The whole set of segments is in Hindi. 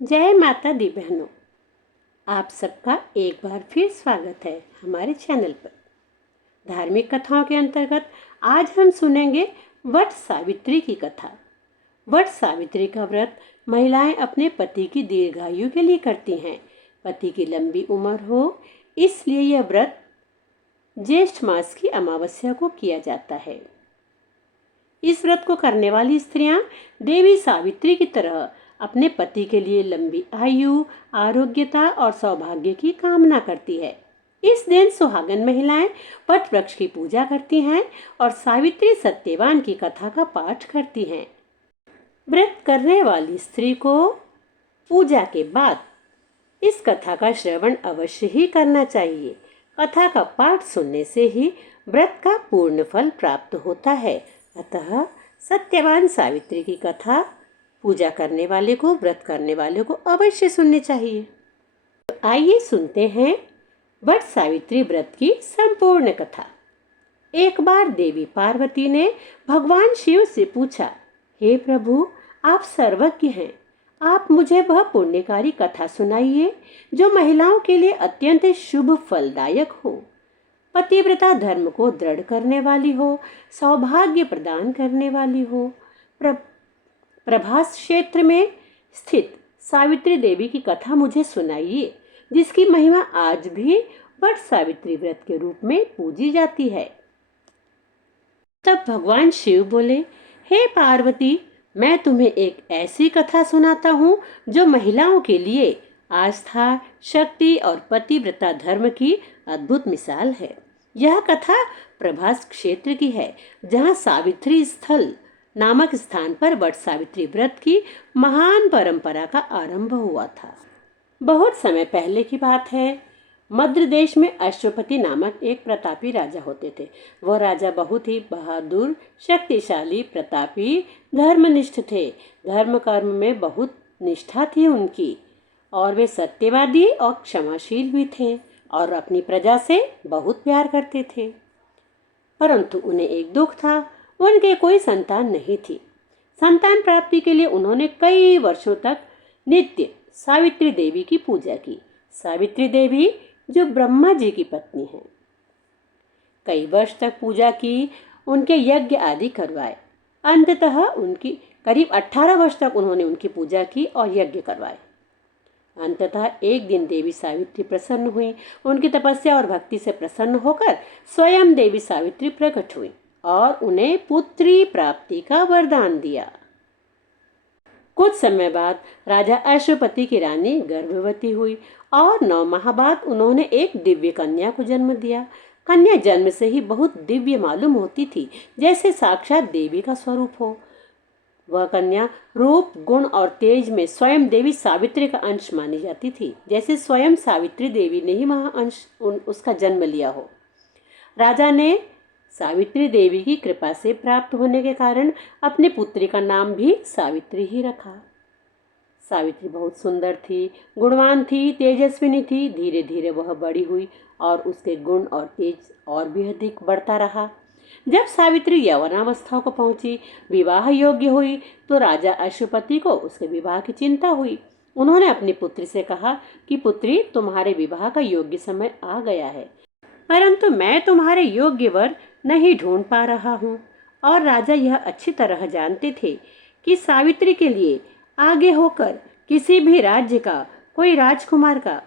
जय माता दी बहनों, आप सबका एक बार फिर स्वागत है हमारे चैनल पर। धार्मिक कथाओं के अंतर्गत आज हम सुनेंगे वट सावित्री की कथा। वट सावित्री का व्रत महिलाएं अपने पति की दीर्घायु के लिए करती हैं। पति की लंबी उम्र हो, इसलिए यह व्रत ज्येष्ठ मास की अमावस्या को किया जाता है। इस व्रत को करने वाली स्त्रियां देवी सावित्री की तरह अपने पति के लिए लंबी आयु, आरोग्यता और सौभाग्य की कामना करती है। इस दिन सुहागन महिलाएं वट वृक्ष की पूजा करती हैं और सावित्री सत्यवान की कथा का पाठ करती हैं। व्रत करने वाली स्त्री को पूजा के बाद इस कथा का श्रवण अवश्य ही करना चाहिए। कथा का पाठ सुनने से ही व्रत का पूर्ण फल प्राप्त होता है। अतः सत्यवान सावित्री की कथा पूजा करने वाले को, व्रत करने वाले को अवश्य सुननी चाहिए। तो आइए सुनते हैं वट सावित्री व्रत की संपूर्ण कथा। एक बार देवी पार्वती ने भगवान शिव से पूछा, हे प्रभु, आप सर्वज्ञ हैं, आप मुझे वह पुण्यकारी कथा सुनाइए जो महिलाओं के लिए अत्यंत शुभ फलदायक हो, पतिव्रता धर्म को दृढ़ करने वाली हो, सौभाग्य प्रदान करने वाली हो। प्रभास क्षेत्र में स्थित सावित्री देवी की कथा मुझे सुनाइए, जिसकी महिमा आज भी वट सावित्री व्रत के रूप में पूजी जाती है। तब भगवान शिव बोले, हे पार्वती, मैं तुम्हें एक ऐसी कथा सुनाता हूँ जो महिलाओं के लिए आस्था, शक्ति और पतिव्रता धर्म की अद्भुत मिसाल है। यह कथा प्रभास क्षेत्र की है, जहाँ सावित्री स्थल नामक स्थान पर वट सावित्री व्रत की महान परंपरा का आरंभ हुआ था। बहुत समय पहले की बात है। मध्य देश में अश्वपति नामक एक प्रतापी राजा होते थे। वह राजा बहुत ही बहादुर, शक्तिशाली, प्रतापी, धर्मनिष्ठ थे। धर्म कर्म में बहुत निष्ठा थी उनकी, और वे सत्यवादी और क्षमाशील भी थे और अपनी प्रजा से बहुत प्यार करते थे। परंतु उन्हें एक दुख था, उनके कोई संतान नहीं थी। संतान प्राप्ति के लिए उन्होंने कई वर्षों तक नित्य सावित्री देवी की पूजा की। सावित्री देवी जो ब्रह्मा जी की पत्नी हैं। कई वर्ष तक पूजा की, उनके यज्ञ आदि करवाए। अंततः उनकी करीब 18 वर्ष तक उन्होंने उनकी पूजा की और यज्ञ करवाए। अंततः एक दिन देवी सावित्री प्रसन्न हुई। उनकी तपस्या और भक्ति से प्रसन्न होकर स्वयं देवी सावित्री प्रकट हुई और उन्हें पुत्री प्राप्ति का वरदान दिया। कुछ समय बाद राजा अश्वपति की रानी गर्भवती हुई और 9 माह बाद उन्होंने एक दिव्य कन्या को जन्म दिया। कन्या जन्म से ही बहुत दिव्य मालूम होती थी, जैसे साक्षात देवी का स्वरूप हो। वह कन्या रूप, गुण और तेज में स्वयं देवी सावित्री का अंश मानी जाती थी, जैसे स्वयं सावित्री देवी ने ही वह अंश उसका जन्म लिया हो। राजा ने सावित्री देवी की कृपा से प्राप्त होने के कारण अपनी पुत्री का नाम भी सावित्री ही रखा। सावित्री बहुत सुंदर थी, गुणवान थी, तेजस्विनी थी। धीरे धीरे वह बड़ी हुई और उसके गुण और तेज और भी अधिक बढ़ता रहा। जब सावित्री यौवनावस्था को पहुंची, विवाह योग्य हुई, तो राजा अश्वपति को उसके विवाह की चिंता हुई। उन्होंने अपनी पुत्री से कहा कि पुत्री, तुम्हारे विवाह का योग्य समय आ गया है, परंतु मैं तुम्हारे योग्य वर नहीं ढूंढ पा रहा हूँ। और राजा यह अच्छी तरह जानते थे कि सावित्री के लिए आगे होकर किसी भी राज्य का कोई राजकुमार का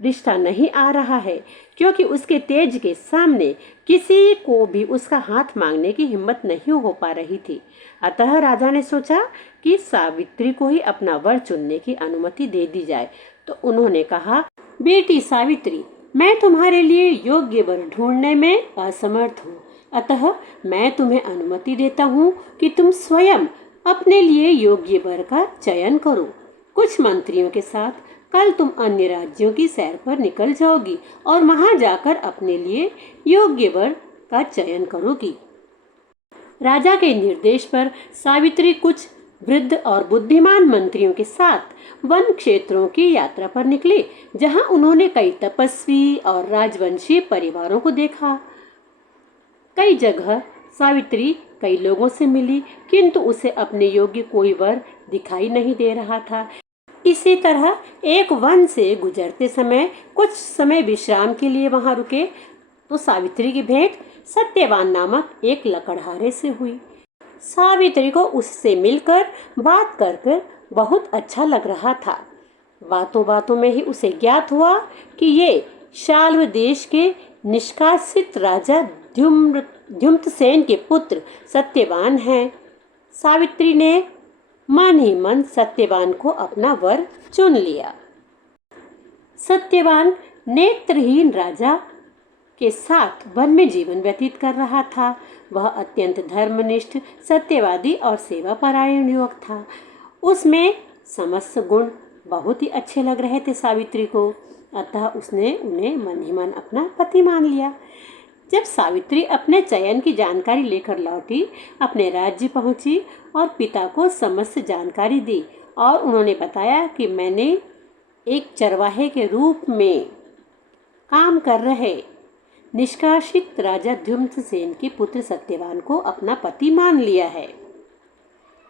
रिश्ता नहीं आ रहा है, क्योंकि उसके तेज के सामने किसी को भी उसका हाथ मांगने की हिम्मत नहीं हो पा रही थी। अतः राजा ने सोचा कि सावित्री को ही अपना वर चुनने की अनुमति दे दी जाए। तो उन्होंने कहा, बेटी सावित्री, मैं तुम्हारे लिए योग्य वर ढूंढने में असमर्थ हूँ, अतः मैं तुम्हें अनुमति देता हूँ कि तुम स्वयं अपने लिए योग्य वर का चयन करो। कुछ मंत्रियों के साथ कल तुम अन्य राज्यों की सैर पर निकल जाओगी और वहां जाकर अपने लिए योग्य वर का चयन करोगी। राजा के निर्देश पर सावित्री कुछ वृद्ध और बुद्धिमान मंत्रियों के साथ वन क्षेत्रों की यात्रा पर निकली, जहां उन्होंने कई तपस्वी और राजवंशी परिवारों को देखा। कई जगह सावित्री कई लोगों से मिली, किंतु उसे अपने योग्य कोई वर दिखाई नहीं दे रहा था। इसी तरह एक वन से गुजरते समय कुछ समय विश्राम के लिए वहां रुके तो सावित्री की भेंट सत्यवान नामक एक लकड़हारे से हुई। सावित्री को उससे मिलकर बात कर कर बहुत अच्छा लग रहा था। बातों बातों में ही उसे ज्ञात हुआ कि ये शाल्व देश के निष्कासित राजा द्युम्नसेन के पुत्र सत्यवान हैं। सावित्री ने मन ही मन सत्यवान को अपना वर चुन लिया। सत्यवान नेत्रहीन राजा के साथ वन में जीवन व्यतीत कर रहा था। वह अत्यंत धर्मनिष्ठ, सत्यवादी और सेवापरायण युवक था। उसमें समस्त गुण बहुत ही अच्छे लग रहे थे सावित्री को, अतः उसने उन्हें मन ही मन अपना पति मान लिया। जब सावित्री अपने चयन की जानकारी लेकर लौटी, अपने राज्य पहुंची और पिता को समस्त जानकारी दी और उन्होंने बताया कि मैंने एक चरवाहे के रूप में काम कर रहे निष्कासित राजा द्युम्नसेन के पुत्र सत्यवान को अपना पति मान लिया है।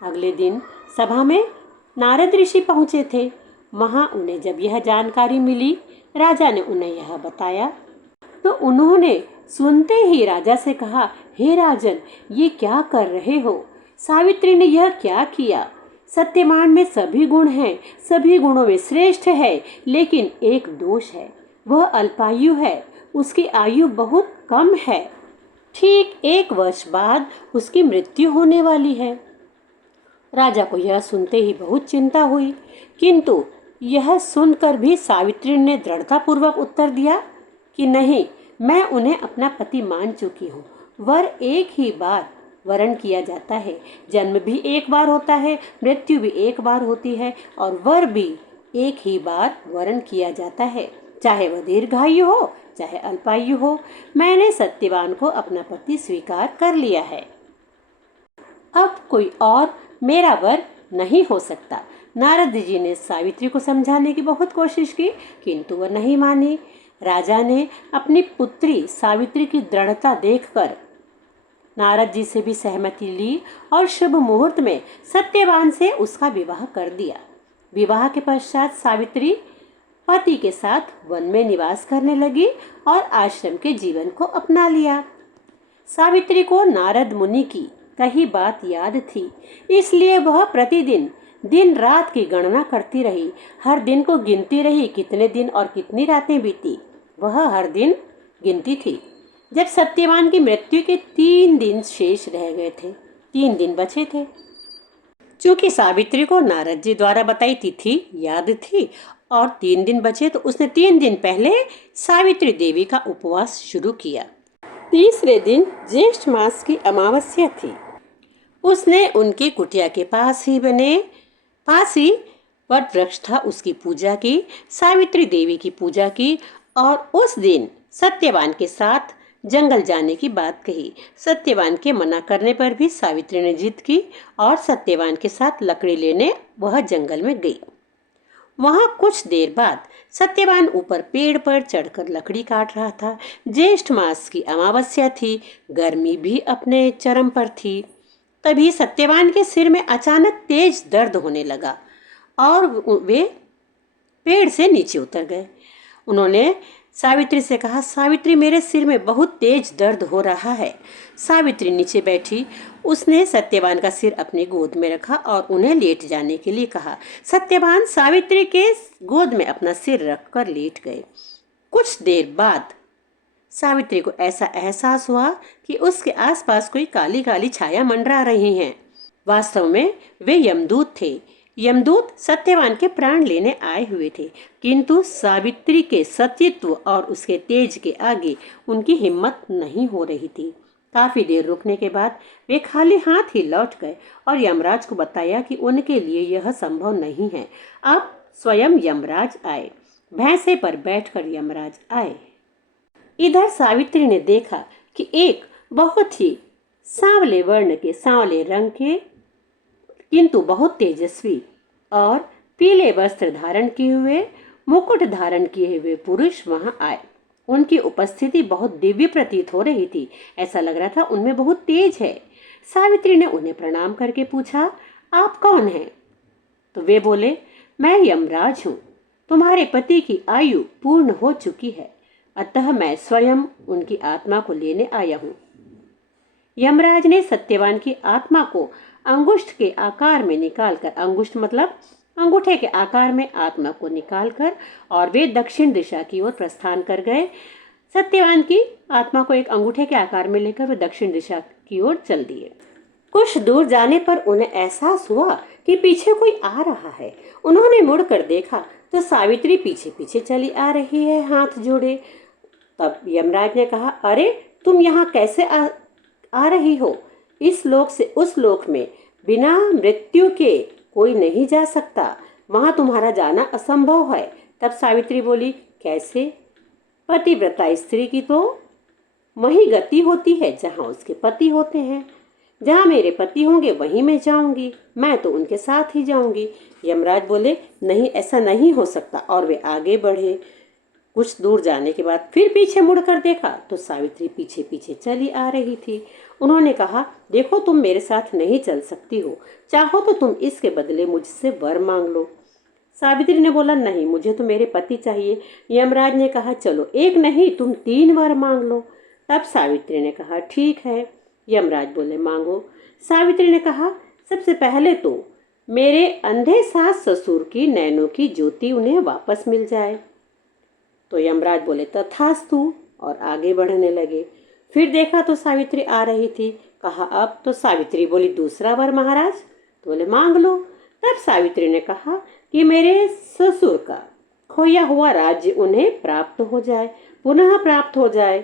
अगले दिन सभा में नारद ऋषि पहुंचे थे। वहां उन्हें जब यह जानकारी मिली, राजा ने उन्हें यह बताया तो उन्होंने सुनते ही राजा से कहा, हे राजन, ये क्या कर रहे हो? सावित्री ने यह क्या किया? सत्यवान में सभी गुण हैं, सभी गुणों में श्रेष्ठ है, लेकिन एक दोष है, वह अल्पायु है, उसकी आयु बहुत कम है। ठीक 1 वर्ष बाद उसकी मृत्यु होने वाली है। राजा को यह सुनते ही बहुत चिंता हुई, किंतु यह सुनकर भी सावित्री ने दृढ़तापूर्वक उत्तर दिया कि नहीं, मैं उन्हें अपना पति मान चुकी हूँ। वर एक ही बार वरण किया जाता है, जन्म भी एक बार होता है, मृत्यु भी एक बार होती है और वर भी एक ही बार वरण किया जाता है, चाहे वह दीर्घायु हो चाहे अल्पायु हो। मैंने सत्यवान को अपना पति स्वीकार कर लिया है। अब कोई और मेरा वर नहीं हो सकता। नारद जी ने सावित्री को समझाने की बहुत कोशिश की, किंतु वह नहीं मानी। राजा ने अपनी पुत्री सावित्री की दृढ़ता देखकर नारद जी से भी सहमति ली और शुभ मुहूर्त में सत्यवान से उसका विवाह कर दिया। विवाह के पश्चात सावित्री पति के साथ वन में निवास करने लगी और आश्रम के जीवन को अपना लिया। सावित्री को नारद मुनि की कही बात याद थी, इसलिए वह प्रतिदिन दिन रात की गणना करती रही। हर दिन को गिनती रही, कितने दिन और कितनी रातें बीती, वह हर दिन गिनती थी। जब सत्यवान की मृत्यु के 3 दिन शेष रह गए थे, 3 दिन बचे थे। चूंकि सावित्री को नारद जी द्वारा बताई तिथि याद थी और 3 दिन बचे, तो उसने 3 दिन पहले सावित्री देवी का उपवास शुरू किया। तीसरे दिन ज्येष्ठ मास की अमावस्या थी। उसने उनकी कुटिया के पास ही वट वृक्ष था, उसकी पूजा की, सावित्री देवी की पूजा की और उस दिन सत्यवान के साथ जंगल जाने की बात कही। सत्यवान के मना करने पर भी सावित्री ने जिद की और सत्यवान के साथ लकड़ी लेने वह जंगल में गई। वहां कुछ देर बाद सत्यवान ऊपर पेड़ पर चढ़कर लकड़ी काट रहा था। ज्येष्ठ मास की अमावस्या थी, गर्मी भी अपने चरम पर थी। तभी सत्यवान के सिर में अचानक तेज दर्द होने लगा और वे पेड़ से नीचे उतर गए। उन्होंने सावित्री से कहा, सावित्री, मेरे सिर में बहुत तेज दर्द हो रहा है। सावित्री नीचे बैठी। उसने सत्यवान का सिर अपनी गोद में रखा और उन्हें लेट जाने के लिए कहा। सत्यवान सावित्री के गोद में अपना सिर रखकर लेट गए। कुछ देर बाद सावित्री को ऐसा एहसास हुआ कि उसके आसपास कोई काली काली छाया मंडरा रही हैं। वास्तव में वे यमदूत थे। यमदूत सत्यवान के प्राण लेने आए हुए थे, किंतु सावित्री के सतीत्व और उसके तेज के आगे उनकी हिम्मत नहीं हो रही थी। काफी देर रुकने के बाद वे खाली हाथ ही लौट गए और यमराज को बताया कि उनके लिए यह संभव नहीं है। अब स्वयं यमराज आए। भैंसे पर बैठकर यमराज आए। इधर सावित्री ने देखा कि एक बहुत ही सांवले वर्ण के, सांवले रंग के, किंतु बहुत तेजस्वी और पीले वस्त्र धारण किए हुए, मुकुट धारण किए हुए पुरुष वहां आए। उनकी उपस्थिति बहुत दिव्य प्रतीत हो रही थी। ऐसा लग रहा था उनमें बहुत तेज है। सावित्री ने उन्हें प्रणाम करके पूछा, आप कौन हैं? तो वे बोले, मैं यमराज हूँ। तुम्हारे पति की आयु पूर्ण हो चुकी है, अतः मैं स्वयं उनकी आत्मा को लेने आया हूँ। यमराज ने सत्यवान की आत्मा को अंगुष्ठ के आकार में निकालकर, अंगुष्ठ मतलब अंगूठे के आकार में आत्मा को निकालकर, और वे दक्षिण दिशा की ओर प्रस्थान कर गए। सत्यवान की आत्मा को एक अंगूठे के आकार में लेकर वे दक्षिण दिशा की ओर चल दिए। कुछ दूर जाने पर उन्हें एहसास हुआ कि पीछे कोई आ रहा है। उन्होंने मुड़कर देखा तो सावित्री पीछे पीछे चली आ रही है, हाथ जोड़े। तब यमराज ने कहा, अरे तुम यहाँ कैसे आ रही हो? इस लोक से उस लोक में बिना मृत्यु के कोई नहीं जा सकता, वहां तुम्हारा जाना असंभव है। तब सावित्री बोली, कैसे? पतिव्रता स्त्री की तो वही गति होती है जहाँ उसके पति होते हैं। जहाँ मेरे पति होंगे वहीं मैं जाऊंगी, मैं तो उनके साथ ही जाऊंगी। यमराज बोले, नहीं, ऐसा नहीं हो सकता। और वे आगे बढ़े। कुछ दूर जाने के बाद फिर पीछे मुड़कर देखा तो सावित्री पीछे पीछे चली आ रही थी। उन्होंने कहा, देखो तुम मेरे साथ नहीं चल सकती हो, चाहो तो तुम इसके बदले मुझसे वर मांग लो। सावित्री ने बोला, नहीं, मुझे तो मेरे पति चाहिए। यमराज ने कहा, चलो एक नहीं तुम 3 वर मांग लो। तब सावित्री ने कहा, ठीक है। यमराज बोले, मांगो। सावित्री ने कहा, सबसे पहले तो मेरे अंधे सास ससुर की नैनों की ज्योति उन्हें वापस मिल जाए। तो यमराज बोले, तथास्तु, और आगे बढ़ने लगे। फिर देखा तो सावित्री आ रही थी। कहा, अब? तो सावित्री बोली, दूसरा वर महाराज। तो बोले, मांग लो। तब सावित्री ने कहा कि मेरे ससुर का खोया हुआ राज्य उन्हें प्राप्त हो जाए, पुनः प्राप्त हो जाए।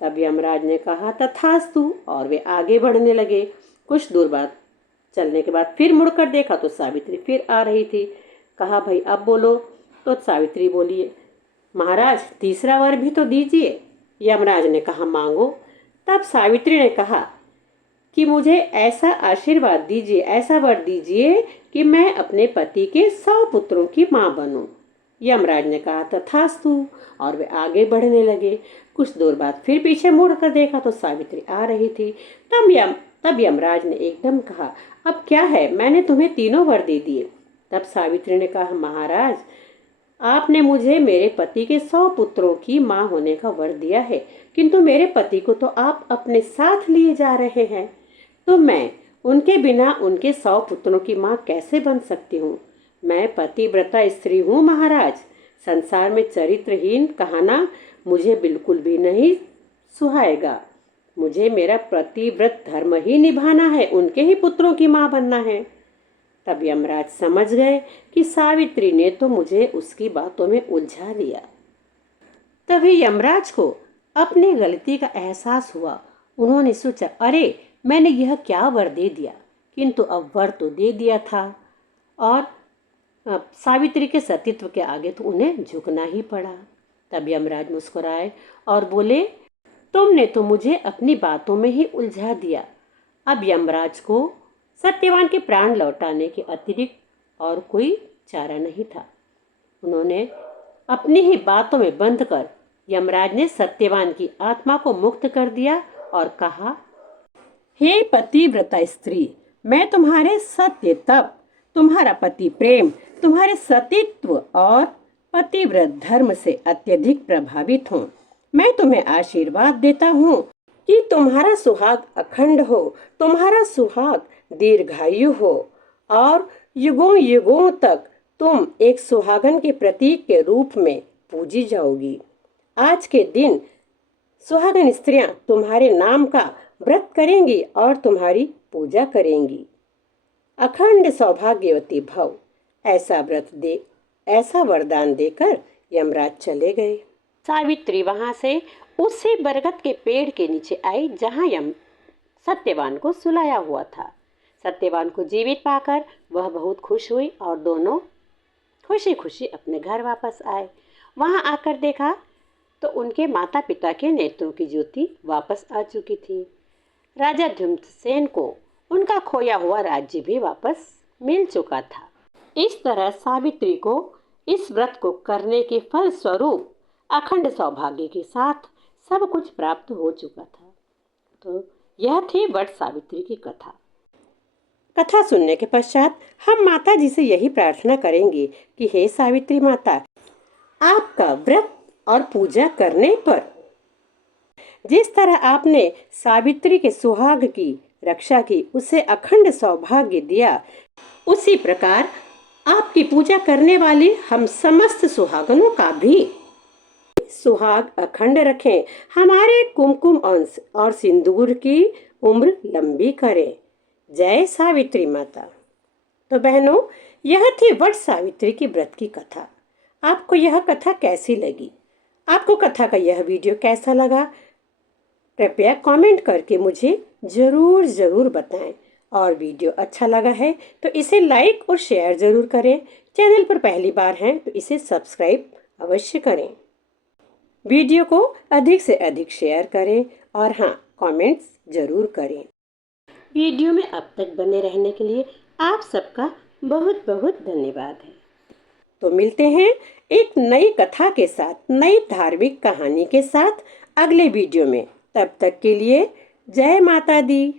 तब यमराज ने कहा, तथास्तु, और वे आगे बढ़ने लगे। कुछ दूर बाद चलने के बाद फिर मुड़कर देखा तो सावित्री फिर आ रही थी। कहा, भाई अब बोलो। तो सावित्री बोली, महाराज तीसरा वर भी तो दीजिए। यमराज ने कहा, मांगो। तब सावित्री ने कहा कि मुझे ऐसा आशीर्वाद दीजिए, ऐसा वर दीजिए कि मैं अपने पति के 100 पुत्रों की माँ बनूं। यमराज ने कहा, तथास्तु, और वे आगे बढ़ने लगे। कुछ दूर बाद फिर पीछे मुड़कर देखा तो सावित्री आ रही थी। तब यमराज ने एकदम कहा, अब क्या है, मैंने तुम्हें तीनों वर दे दिए। तब सावित्री ने कहा, महाराज आपने मुझे मेरे पति के 100 पुत्रों की माँ होने का वर दिया है, किंतु मेरे पति को तो आप अपने साथ लिए जा रहे हैं, तो मैं उनके बिना उनके 100 पुत्रों की माँ कैसे बन सकती हूँ? मैं पतिव्रता स्त्री हूँ महाराज। संसार में चरित्रहीन कहना मुझे बिल्कुल भी नहीं सुहाएगा। मुझे मेरा पतिव्रत धर्म ही निभाना है, उनके ही पुत्रों की माँ बनना है। तब यमराज समझ गए कि सावित्री ने तो मुझे उसकी बातों में उलझा लिया। तभी यमराज को अपनी गलती का एहसास हुआ। उन्होंने सोचा, अरे मैंने यह क्या वर दे दिया, किंतु अब वर तो दे दिया था, और अब सावित्री के सतीत्व के आगे तो उन्हें झुकना ही पड़ा। तब यमराज मुस्कुराए और बोले, तुमने तो मुझे अपनी बातों में ही उलझा दिया। अब यमराज को सत्यवान के प्राण लौटाने के अतिरिक्त और कोई चारा नहीं था। उन्होंने अपनी ही बातों में बंध कर यमराज ने सत्यवान की आत्मा को मुक्त कर दिया और कहा, हे पतिव्रता स्त्री, मैं तुम्हारे सत्य तप, तुम्हारा पति प्रेम, तुम्हारे सतीत्व और पतिव्रत धर्म से अत्यधिक प्रभावित हूँ। मैं तुम्हें आशीर्वाद देता हूँ कि तुम्हारा सुहाग अखंड हो, तुम्हारा सुहाग दीर्घायु हो, और युगों युगों तक तुम एक सुहागन के प्रतीक के रूप में पूजी जाओगी। आज के दिन सुहागन स्त्रियां तुम्हारे नाम का व्रत करेंगी और तुम्हारी पूजा करेंगी। अखंड सौभाग्यवती भव। ऐसा वरदान देकर यमराज चले गए। सावित्री वहां से उसी बरगद के पेड़ के नीचे आई जहां सत्यवान को सुलाया हुआ था। सत्यवान को जीवित पाकर वह बहुत खुश हुई और दोनों खुशी खुशी अपने घर वापस आए। वहां आकर देखा तो उनके माता पिता के नेत्रों की ज्योति वापस आ चुकी थी। राजा धुम्रसेन को उनका खोया हुआ राज्य भी वापस मिल चुका था। इस तरह सावित्री को इस व्रत को करने के फल स्वरूप अखंड सौभाग्य के साथ सब कुछ प्राप्त हो चुका था। तो यह थी वट सावित्री की कथा। कथा सुनने के पश्चात हम माता जी से यही प्रार्थना करेंगे कि हे सावित्री माता, आपका व्रत और पूजा करने पर जिस तरह आपने सावित्री के सुहाग की रक्षा की, उसे अखंड सौभाग्य दिया, उसी प्रकार आपकी पूजा करने वाली हम समस्त सुहागनों का भी सुहाग अखंड रखें, हमारे कुमकुम अंश और सिंदूर की उम्र लंबी करें। जय सावित्री माता। तो बहनों, यह थी वट सावित्री की व्रत की कथा। आपको यह कथा कैसी लगी? आपको कथा का यह वीडियो कैसा लगा? कृपया कमेंट करके मुझे ज़रूर बताएं। और वीडियो अच्छा लगा है तो इसे लाइक और शेयर ज़रूर करें। चैनल पर पहली बार हैं तो इसे सब्सक्राइब अवश्य करें। वीडियो को अधिक से अधिक शेयर करें और हाँ, कमेंट्स ज़रूर करें। वीडियो में अब तक बने रहने के लिए आप सबका बहुत बहुत धन्यवाद है। तो मिलते हैं एक नई कथा के साथ, नई धार्मिक कहानी के साथ अगले वीडियो में। तब तक के लिए जय माता दी।